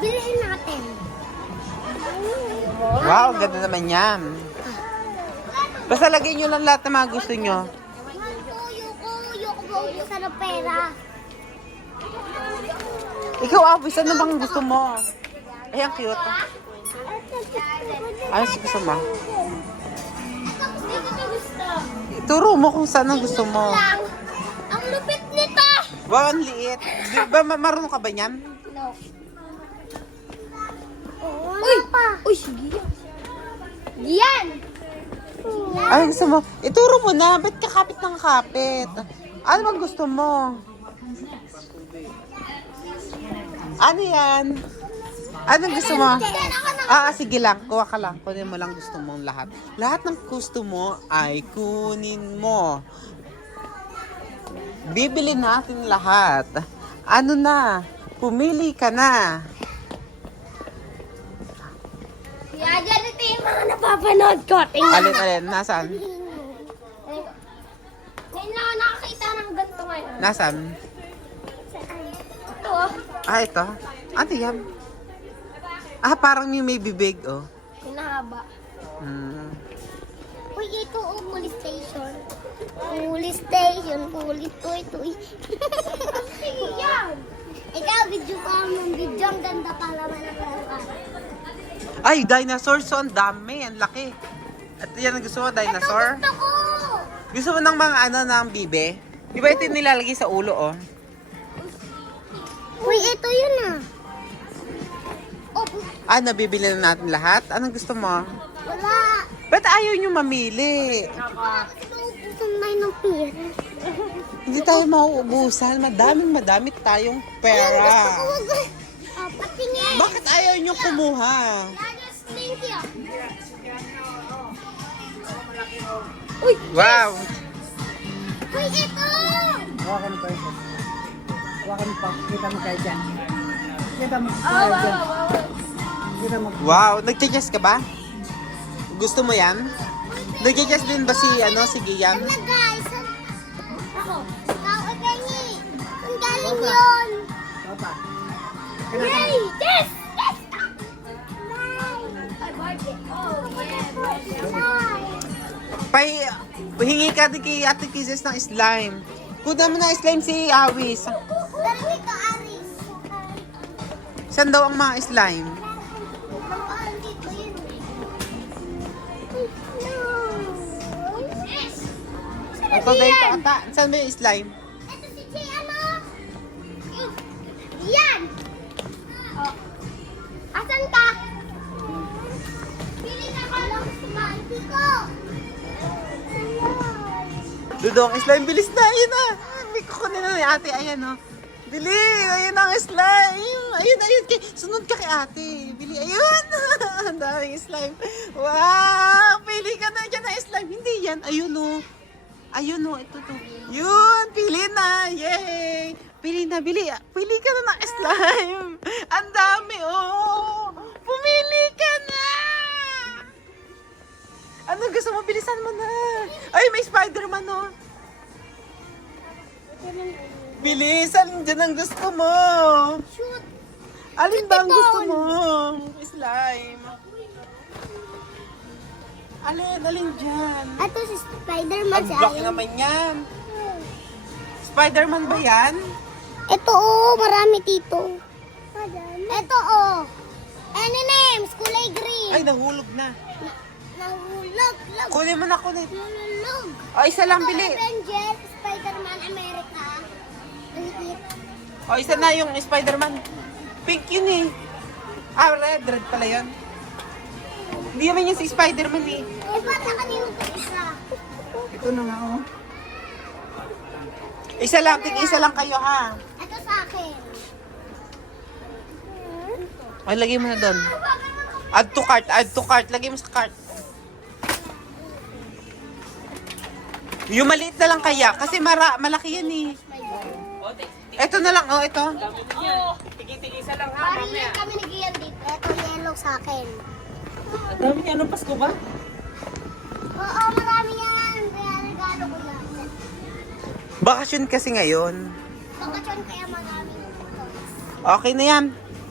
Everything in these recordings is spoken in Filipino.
Bilhin natin. Wow, ganda naman yan. Basta lagay nyo lang lahat ng mga gusto nyo. Tuyo ko, yuko ko maubusan ng pera. Ikaw, Abis, ano bang gusto mo? Ay, ang cute. Ano si gusto mo? Turo mo kung saan ang gusto mo. Ang lupit nito. Wow, ang liit. Di ba, ma- marunong ka ba niyan? Uy! Pa. Uy, sige. Gian! Ay, gusto mo. Ituro mo na. Ba't kakapit ng kapit? Ano bang gusto mo? Ano yan? Anong gusto mo? Ah, ah, sige lang. Kuha ka lang. Kunin mo lang gusto mong lahat. Lahat ng gusto mo ay kunin mo. Bibili natin lahat. Ano na? Pumili ka na. Napapanood ko. Tingnan. Alin, alin? Nasaan? Ngayon lang ako nakakita ng ganito ngayon. Nasaan? Ito oh. Ah, ito. Ano yan? Ah, parang yung may bibig, oh. Hinahaba. Hmm. Uy, ito oh, police station. Police station, police toy. Yan! Ikaw, video ka ng video. Ang ganda pala man ang. Ay, dinosaur. So, ang dami. Ang laki. At yan ang gusto mo, dinosaur? Ito gusto ko! Gusto mo ng mga ano, ng bibe? Di ba ito yung nilalagay sa ulo, oh? Uy, ito yun ah. Oh, Ah, nabibili na natin lahat? Anong gusto mo? wala. Ba't ayaw nyo mamili? Naubusan na ng pera. Hindi tayo mauubusan. Madaming madami tayong Ayun, pera. gusto ko wag. Ah, patingin. Bakit ayaw nyo kumuha? Uy, Wow! uy, ito! Hawakan pa ito. Hawakan pa. Kita mo kayo dyan. Kita mo. Oh, wow, wow, wow. Kita mo. Wow! Nagchachess ka ba? Gusto mo yan? Nagchachess din ba si, ano, si Gian? Ano guys? Ako. Ikaw. Ang galing yun. Papa. Ray! Pay, hingi ka din kay Ate Kisses ng slime. Kuda mo na slime si Awis. Ka, Aris. Saan daw ang mga slime? Ito dito ata. Saan ba yung slime? Dudong slime. Bilis na. Ayun na. May kukunin na ni ate. Ayan o. Bili. Ayun ang slime. Ayun, ayun. Kay, sunod ka kay ate. Bili. Ayun. ang daming slime. Wow. Pili ka na dyan na slime. Hindi yan. Ayun o. Ayun o. Ito to. Yun. Pili na. Yay. Pili na. Bili. Pili ka na ng slime. Ang dami oh. Ano gusto mo? Bilisan mo na. Ay, may Spider-Man oh. Bilisan, dyan ang gusto mo. Shoot! Alin ba ang gusto mo? Slime. Alin, alin dyan? Ito si Spider-Man si block Iron. naman yan. Spider-Man ba yan? Ito oh, marami dito. Ito oh. Any names? Kulay green. Ay, nahulog na. Nahulog. Lag. Kunin mo na, kunin. Nahulog. O, isa lang bili. Avengers, Spider-Man, America. Maliit. O, isa na yung Spider-Man. Pink yun eh. Ah, red. Red pala yun. Hindi naman yung si Spider-Man eh. Eh, ba't na kanino ito isa? Ito na nga oh. Isa lang, tig isa lang kayo ha. Ito sa akin. Ay, lagay mo na doon. Add to cart, add to cart. Lagay mo sa cart. Yung maliit na lang kaya, kasi mara, malaki yan eh. Ito na lang, oh, ito. Parang lang kami nagiyan dito. Ito yellow sa akin. Dami niya ano Pasko ba? Oo, marami yan. Kaya regalo ko yan. Bakasyon kasi ngayon. Bakasyon kaya marami. Okay na yan.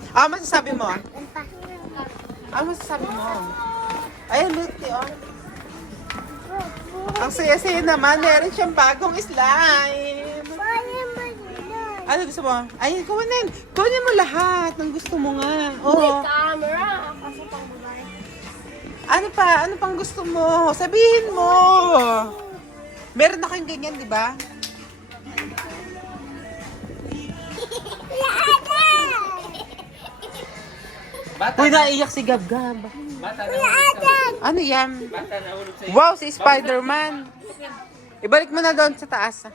Ah, masasabi mo? Ah, masasabi mo? Ayan, Luti, oh. Ang saya-saya naman, meron siyang bagong slime. Ano gusto mo? Ay, kunin. Kunin mo lahat ng gusto mo nga. Oo. Camera. Kasi pang. Ano pa? Ano pang gusto mo? Sabihin mo. Meron na kayong ganyan, di ba? Uy, naiyak si Gab-Gab. Ano yan? Wow, si Spider-Man. Ibalik mo na doon sa taas.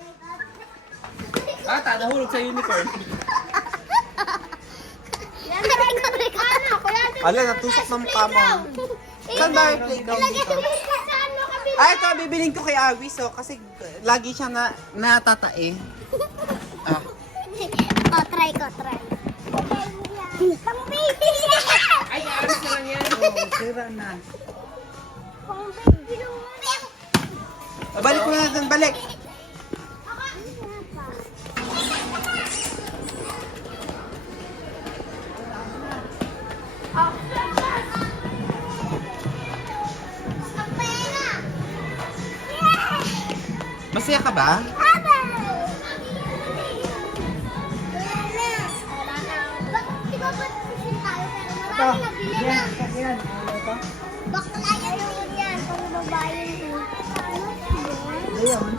Bata, nahulog sa ano, kuya, Ala, natusok ng mo. Saan ba yung playground dito? sa ano kami? Ay, ito, bibiling ko kay Awis, oh, kasi lagi siya na, natatae. Ah. Oh, try ko, try. Pang baby yan! Ay, alis na lang yan. Oo, sira na. Balik mo na doon, balik. Masaya ka ba? Aba! Wala ba? Bakla yan yung yan, pang babae yun. Ano yun?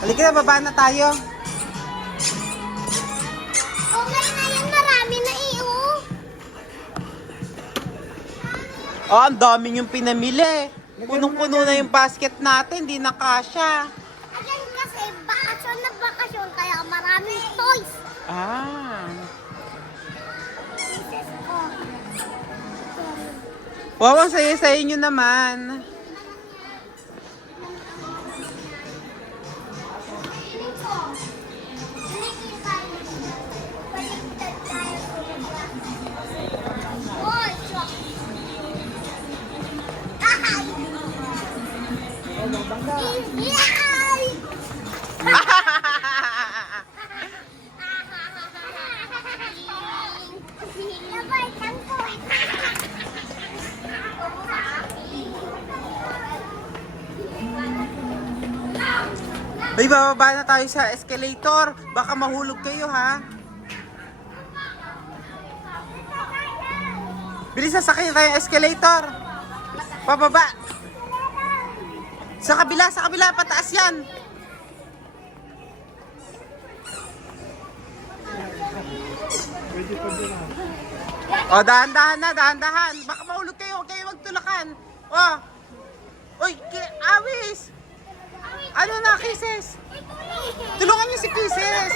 Halika na, baba na tayo. Okay na yan, marami na iyo. Oh, ang daming yung pinamili. Punong-puno na yung basket natin, di na kasya. Ayan kasi bakasyon na bakasyon, kaya maraming toys. Ah. Wow, ang saya-saya nyo naman. Uy, bababa na tayo sa escalator. Baka mahulog kayo, ha? Bilis na sakay tayo escalator. Pababa. Sa kabila, sa kabila, pataas yan. O, dahan-dahan na, dahan-dahan. Baka mahulog kayo, huwag kayo magtulakan. O. Uy, ki- awis. Ano na, kisses? Tulungan niyo si kisses.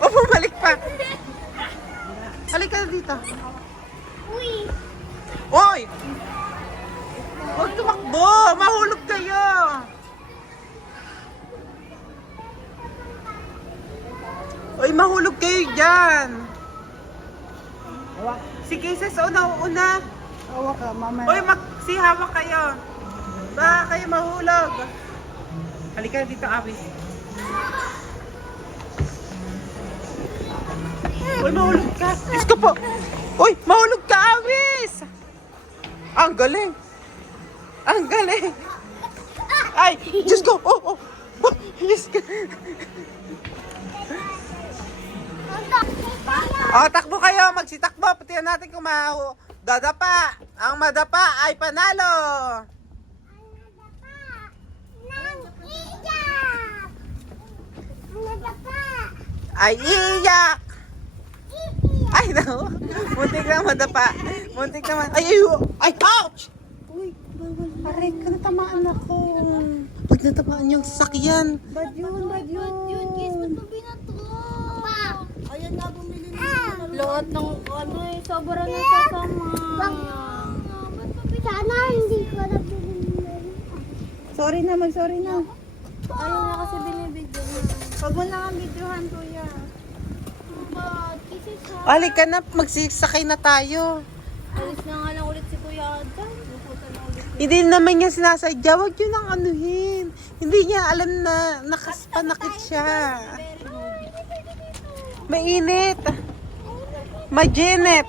O, bumalik pa. Halika na dito. Uy, Oy! Huwag tumakbo! Mahulog kayo! Oy, mahulog kayo dyan! Si Kisses, una, una. Hawak ka, mamaya. Oy, mag si hawak kayo. Baka kayo mahulog. Halika dito, Abis. Uy, mahulog ka. Diyos ko po. Uy, mahulog ka, Abis. Ang galing. Ang galing. Ay, Diyos ko. Oh, oh. Oh, Diyos ko. Oh, takbo kayo. Magsitakbo. Patiyan natin kung mahu... Dadapa. Ang madapa ay panalo. Ay iyak. Iiyak! Ay, no. Muntik na madapa. Muntik na Ay, ay, ay, ouch! Uy, aray ka, natamaan ako. Pag natamaan yung sasakyan. Bad yun, bad yun. Yun, guys, ba't mo binato? Pa! Ayan nga, bumili na. Lahat ng ano eh, sobra na sasama. Sana hindi ko na binili. Sorry na, mag-sorry na. Ayaw niya kasi niya. Huwag mo na ang videohan, kuya. But, kasi sa... Halika na, magsisakay na tayo. Alis na nga lang ulit si Kuya Adam. Na ulit. Hindi naman niya sinasadya, huwag yun ang anuhin. Hindi niya alam na nakaspanakit siya. Mainit. My Janet.